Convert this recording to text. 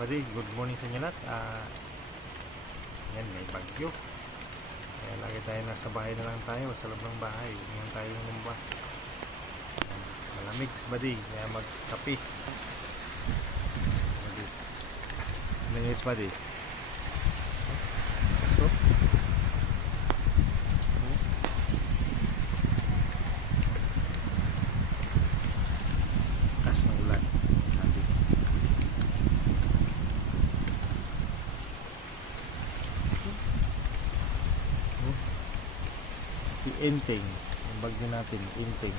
Buddy, good morning sa inyo lahat. Yan, may bagyo. Kaya lagi tayo nasa bahay na lang tayo, sa loob ng bahay. Ngayon tayo lumabas. Yan, malamig, buddy. Kaya magkape. Buddy. Nangis, buddy. So, kas ng ulan. Buddy. Si Enteng, yung bagyo natin, Enteng.